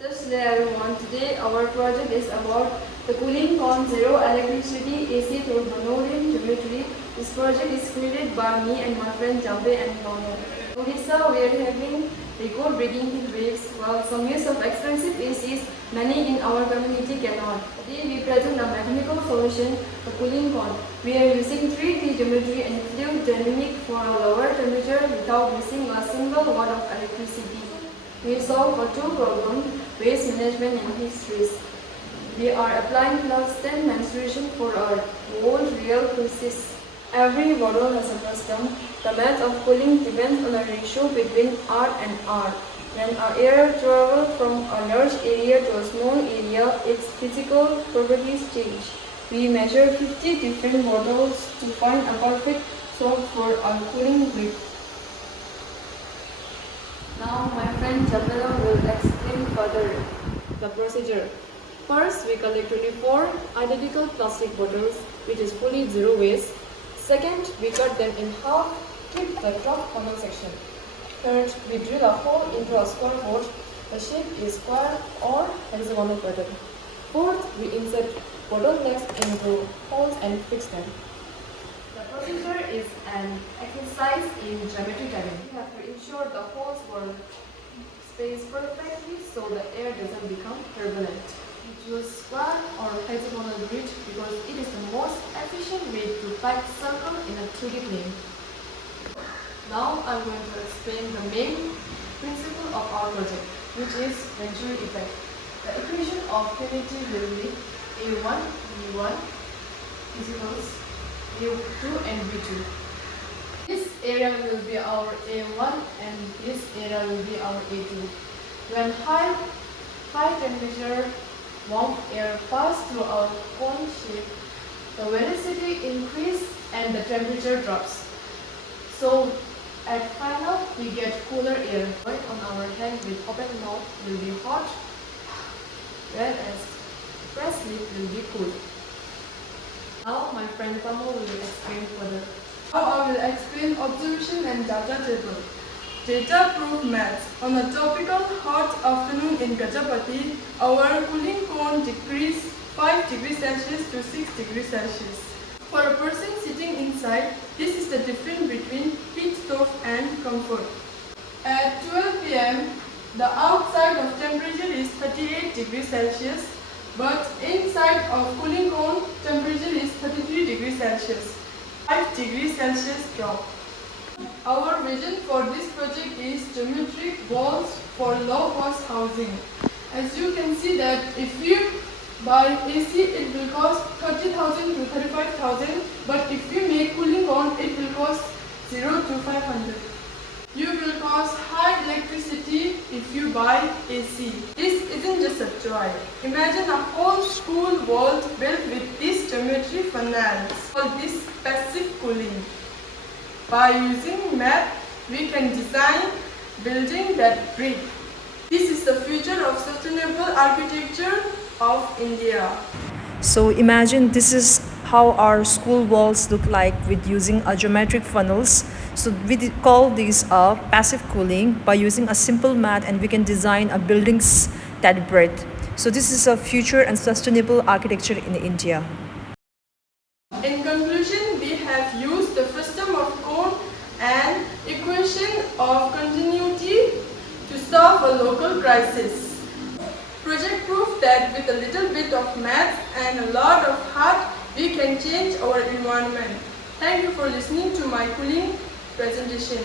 Hello everyone, today our project is about the cooling on zero electricity AC through Monolian geometry. This project is created by me and my friend Jambe and Dolma. Odisha, we are having record-breaking waves, while some use of expensive ACs many in our community cannot. Today we present a mechanical solution, the cooling con. We are using 3D geometry and fluid dynamic for a lower temperature without missing a single watt of electricity. We solve for two problems, waste management and heat stress. We are applying plus 10 menstruation for our whole real crisis. Every model has a custom. The method of cooling depends on the ratio between R and R. When our air travels from a large area to a small area, its physical properties change. We measure 50 different bottles to find a perfect solve for our cooling grip. Now my friend Jamila will explain further the procedure. First, we collect 24 identical plastic bottles, which is fully zero waste. Second, we cut them in half, keep the top funnel section. Third, we drill a hole into a square board. The shape is square or hexagonal pattern. Fourth, we insert bottle necks into holes and fix them. The procedure is an exercise in geometry dynamics. We have to ensure the holes were spaced perfectly so the air doesn't become turbulent. We choose square or hexagonal grid because it is the most efficient way to pack circle in a 3D plane. Now I am going to explain the main principle of our project, which is Venturi effect. The equation of quantity will be A1, V1 is equals A2 and V2. This area will be our A1 and this area will be our A2. When high temperature warm air pass through our cone shape, the velocity increases and the temperature drops. So at final we get cooler air. Right on our hand with open mouth will be hot, whereas pressed lip will be cool. Now my friend Tsomo will explain further. Now I will explain observation and data table. Data proof maths. On a tropical hot afternoon in Gajapati, our cooling cone decreased 5 degrees Celsius to 6 degrees Celsius. For a person sitting inside, this is the difference between heat stove and comfort. At 12 p.m., the outside of temperature is 38 degrees Celsius, but inside of cooling cone, temperature is 33 degrees Celsius. 5 degrees Celsius drop. Our vision for this project is geometric walls for low-cost housing. As you can see that if you buy AC, it will cost 30,000 to 35,000, but if you make cooling cone, it will cost 0 to 500. You will cost high electricity if you buy AC. This isn't just a toy. Imagine a whole school vault built with these geometry funnels called this passive cooling. By using math, we can design buildings that breathe. This is the future of sustainable architecture of India. So imagine this is how our school walls look like with using a geometric funnels. So we call these passive cooling by using a simple mat, and we can design a buildings that breathe. So this is a future and sustainable architecture in India. In conclusion, we have used the system of cone and equation of continuity to solve a local crisis. Project proof that with a little bit of math and a lot of heart, we can change our environment. Thank you for listening to my cooling presentation.